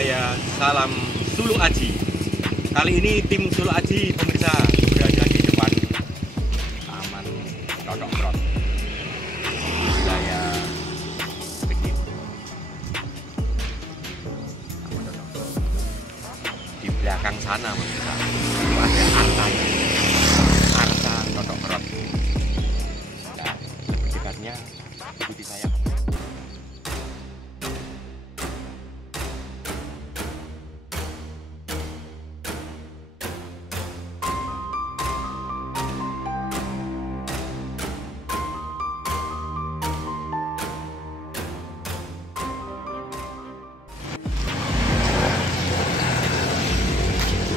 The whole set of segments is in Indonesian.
Budaya, salam Sulu Aji. Kali ini tim Sulu Aji pemirsa berada di depan Taman Cocok Krot Budaya Tegit. Di belakang sana pemirsa itu ada artanya, arta Cocok Krot. Nah, lebih dekatnya ikuti saya.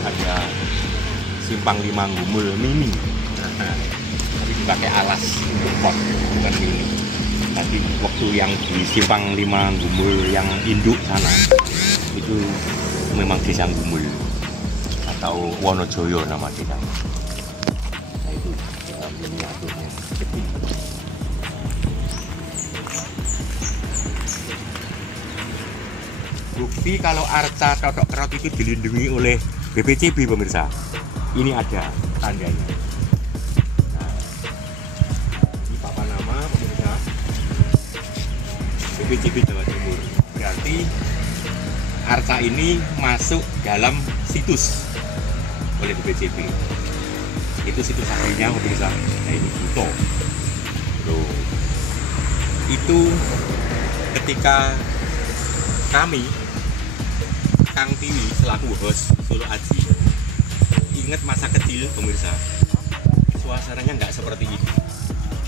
Ada simpang 5 Gumul mini, tapi dipakai alas pot bukan mini. Tadi waktu yang di simpang 5 Gumul yang induk sana itu memang desa Gumul atau Wonojoyo nama desa. Nah itu miniaturnya kecil. Bukti kalau arca Cocok Krot itu dilindungi oleh BPCB pemirsa, ini ada tandanya. Nah, ini papan nama pemirsa BPCB Jawa Timur. Berarti arca ini masuk dalam situs oleh BPCB. Itu situs aslinya pemirsa. Nah ini foto. Loh. Itu ketika kami Kang Tiwi selaku host Sulu Aji ingat masa kecil pemirsa, suasananya nggak seperti ini.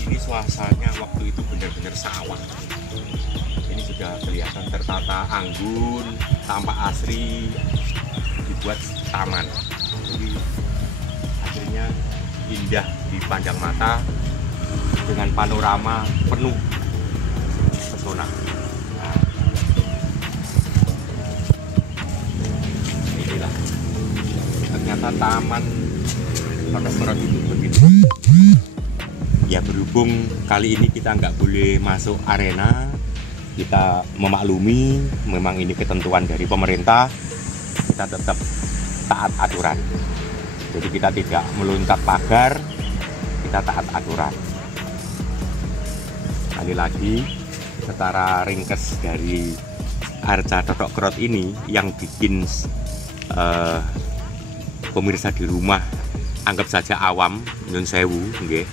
Ini suasananya waktu itu benar-benar sawah. Ini sudah kelihatan tertata anggun, tampak asri, dibuat taman. Jadi akhirnya indah dipandang mata dengan panorama penuh pesona. Ternyata taman Cocok Krot itu begitu. Ya berhubung kali ini kita nggak boleh masuk arena, kita memaklumi memang ini ketentuan dari pemerintah, kita tetap taat aturan. Jadi kita tidak meloncat pagar, kita taat aturan. Kali lagi secara ringkes dari arca Cocok Krot ini yang bikin pemirsa di rumah anggap saja awam, nyun sewu, nggih.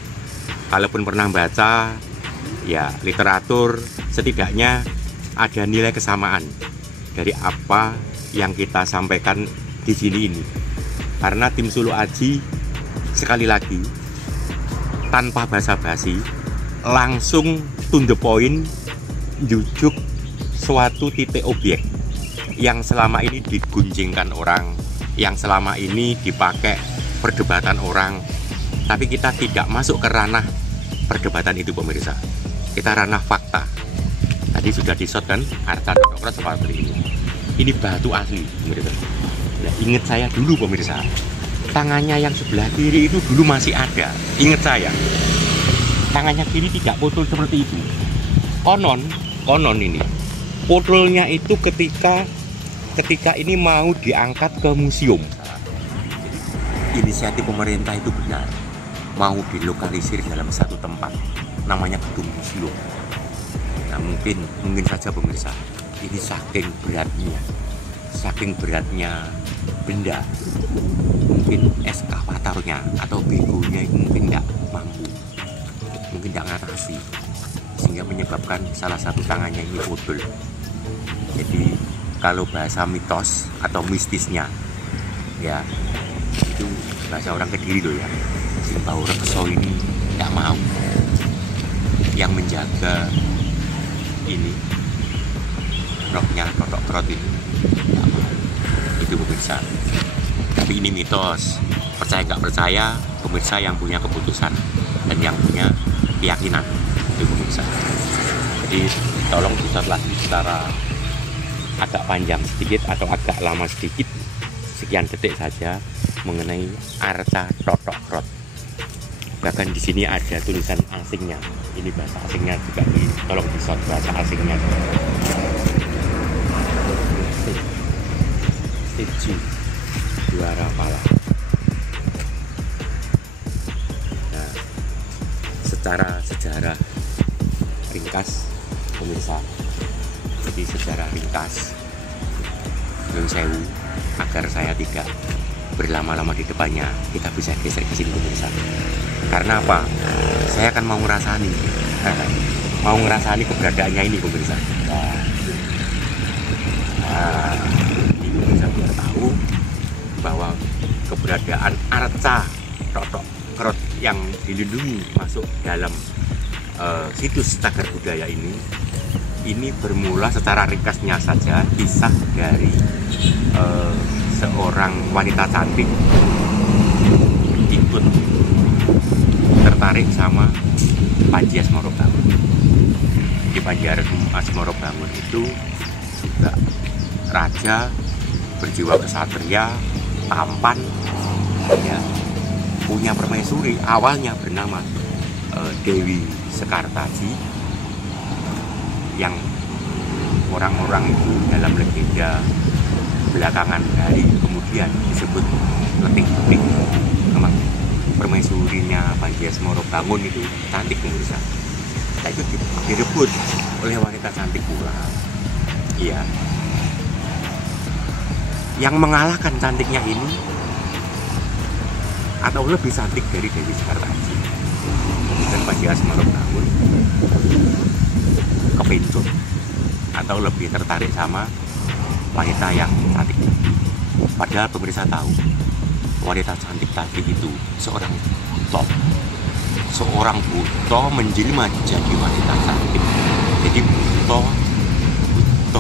Kalaupun pernah baca ya literatur, setidaknya ada nilai kesamaan dari apa yang kita sampaikan di sini ini. Karena tim Sulu Aji sekali lagi tanpa basa-basi langsung to the point, jujuk suatu titik objek yang selama ini digunjingkan orang, yang selama ini dipakai perdebatan orang, tapi kita tidak masuk ke ranah perdebatan itu pemirsa. Kita ranah fakta. Tadi sudah di-shot kan arca Cocok Krot seperti ini. Ini batu asli pemirsa. Nah, ingat saya dulu pemirsa, tangannya yang sebelah kiri itu dulu masih ada. Ingat saya, tangannya kiri tidak potol seperti itu. Konon ini potolnya itu ketika ini mau diangkat ke museum. Inisiatif pemerintah itu benar, mau dilokalisir dalam satu tempat, namanya gedung museum. Nah mungkin saja pemirsa, ini saking beratnya benda, mungkin eskavatornya atau begonya itu mungkin nggak mampu, mungkin nggak ngatasi, sehingga menyebabkan salah satu tangannya ini potol. Jadi kalau bahasa mitos atau mistisnya ya itu bahasa orang Kediri loh ya, Simbau Rekso ini tidak mau, yang menjaga ini rohnya Cocok Krot ini tidak mau. Itu pemirsa, tapi ini mitos, percaya nggak percaya pemirsa yang punya keputusan dan yang punya keyakinan. Itu pemirsa, jadi tolong di-shot lagi secara agak panjang sedikit atau agak lama sedikit, sekian detik saja mengenai arca Cocok Krot. Bahkan di sini ada tulisan asingnya. Ini bahasa asingnya juga, tolong di-shot bahasa asingnya. Tinju juara pala. Nah, secara sejarah ringkas pemirsa, jadi sejarah ringkas Nyun Sewu, agar saya tidak berlama-lama di depannya, kita bisa geser ke sini pemirsa. Karena apa? Saya akan mau ngerasani keberadaannya ini pemirsa. Nah, ini pemirsa biar tahu bahwa keberadaan arca Totok Kerot yang dilindungi masuk dalam situs cagar budaya ini bermula secara ringkasnya saja kisah dari seorang wanita cantik ikut tertarik sama Panji Asmorobangun. Di Panji Asmorobangun itu juga raja berjiwa kesatria, tampan, ya, punya permaisuri awalnya bernama Dewi Sekartaji, yang orang-orang itu dalam legenda belakangan hari kemudian disebut Letih-Letih. Memang permaisurinya Panji Asmorobangun itu cantik pemirsa. Nah, itu direbut oleh wanita cantik pula. Iya. Yang mengalahkan cantiknya ini atau lebih cantik dari Dewi Sekartaji, dan Panji Asmorobangun kepincun atau lebih tertarik sama wanita yang cantik. Padahal pemirsa tahu wanita cantik tadi itu seorang buto menjelma jadi wanita cantik. Jadi buto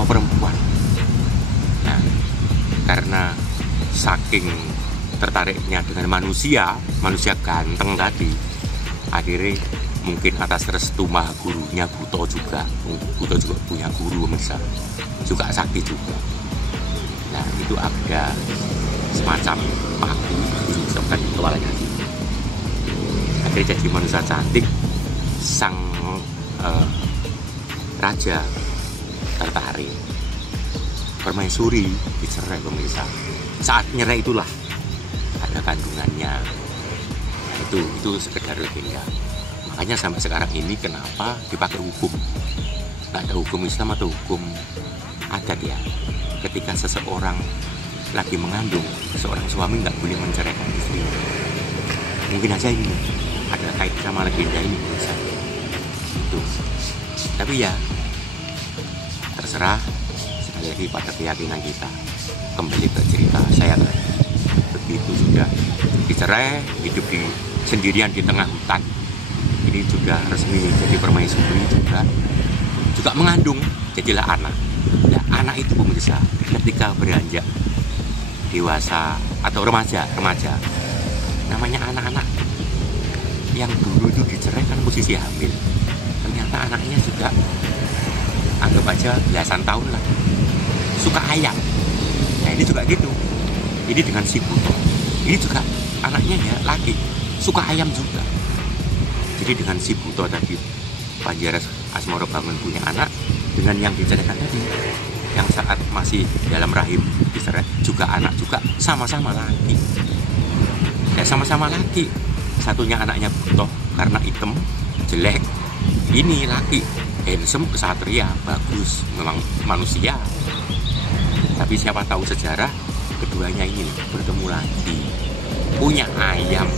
perempuan. Nah, karena saking tertariknya dengan manusia ganteng tadi, akhirnya mungkin atas restu maha gurunya Buto juga punya guru pemirsa, juga sakti juga. Nah, itu ada semacam paku diusapkan di kepalanya. Akhirnya jadi manusia cantik. Sang raja tertarik, permaisuri dicerai pemirsa. Saat nyerah itulah ada kandungannya. Nah, itu sekedar legenda. Makanya sampai sekarang ini kenapa dipakai hukum? Nggak ada hukum Islam atau hukum adat ya. Ketika seseorang lagi mengandung, seorang suami nggak boleh menceraikan istri. Mungkin aja ini ada kait sama legenda ini bisa. Itu. Tapi ya terserah, sekali lagi pada keyakinan kita. Kembali ke cerita saya tadi. Begitu sudah dicerai, hidup sendirian di tengah hutan. Ini sudah resmi jadi permaisuri, juga mengandung, jadilah anak. Nah, anak itu pemirsa ketika beranjak dewasa atau remaja, namanya anak-anak yang dulu itu dicerai kan posisi hamil. Ternyata anaknya juga anggap aja belasan tahun lah, suka ayam. Nah, ini juga gitu. Ini dengan si Buto, ini juga anaknya ya laki, suka ayam juga. Jadi dengan si Buto tadi, Panji Asmorobangun punya anak dengan yang diceraikan tadi, yang saat masih dalam rahim dicerai juga anak juga sama-sama laki. Ya sama-sama laki. Satunya anaknya Buto karena hitam, jelek. Ini laki, handsome, kesatria, bagus, memang manusia. Tapi siapa tahu sejarah keduanya ini bertemu lagi, punya ayam.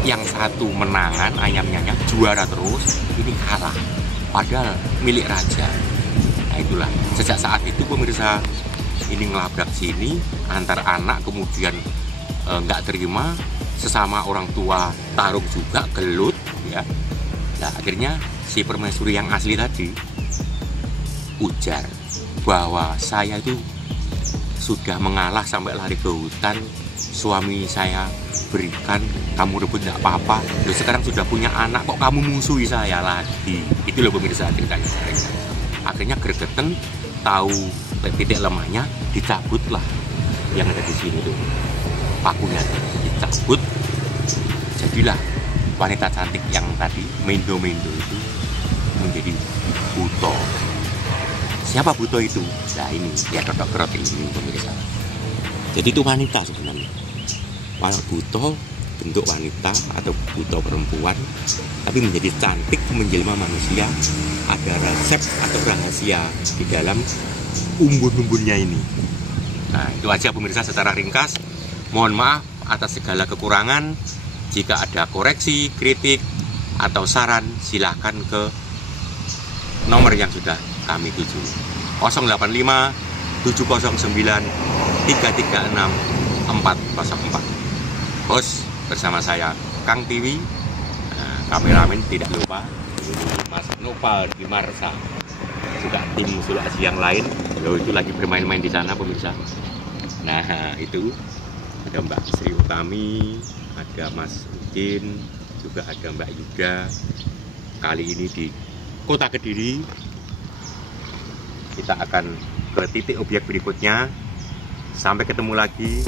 Yang satu menangan, ayamnya juara terus, ini kalah, padahal milik raja. Nah, itulah sejak saat itu pemirsa ini ngelabrak sini antar anak, kemudian nggak terima, sesama orang tua tarung juga, gelut ya. Nah, akhirnya si permaisuri yang asli tadi ujar bahwa saya itu sudah mengalah sampai lari ke hutan, suami saya berikan, kamu rebut tidak apa-apa. Loh, sekarang sudah punya anak, kok kamu musuhi saya lagi? Itu loh pemirsa ceritanya. Akhirnya gregetan, tahu titik lemahnya, dicabutlah yang ada di sini tuh, pakunya dicabut. Jadilah wanita cantik yang tadi mendo-mendo itu menjadi Buto. Siapa Buto itu? Nah, ini ya Totok Kerot ini pemirsa. Jadi itu wanita sebenarnya. Walau buto bentuk wanita atau buto perempuan, tapi menjadi cantik menjelma manusia. Ada resep atau rahasia di dalam umbun-umbunnya ini. Nah, itu aja pemirsa secara ringkas. Mohon maaf atas segala kekurangan. Jika ada koreksi, kritik, atau saran, silahkan ke nomor yang sudah kami tuju. 085 709 336 404. Bos, bersama saya Kang Tiwi, kameramen tidak lupa Mas Nopal Dimarsa, juga tim musuh Asia yang lain. Loh, itu lagi bermain-main di sana pemirsa. Nah, itu ada Mbak Sri Utami, ada Mas Udin, juga ada Mbak Yuda. Kali ini di Kota Kediri. Kita akan ke titik objek berikutnya. Sampai ketemu lagi.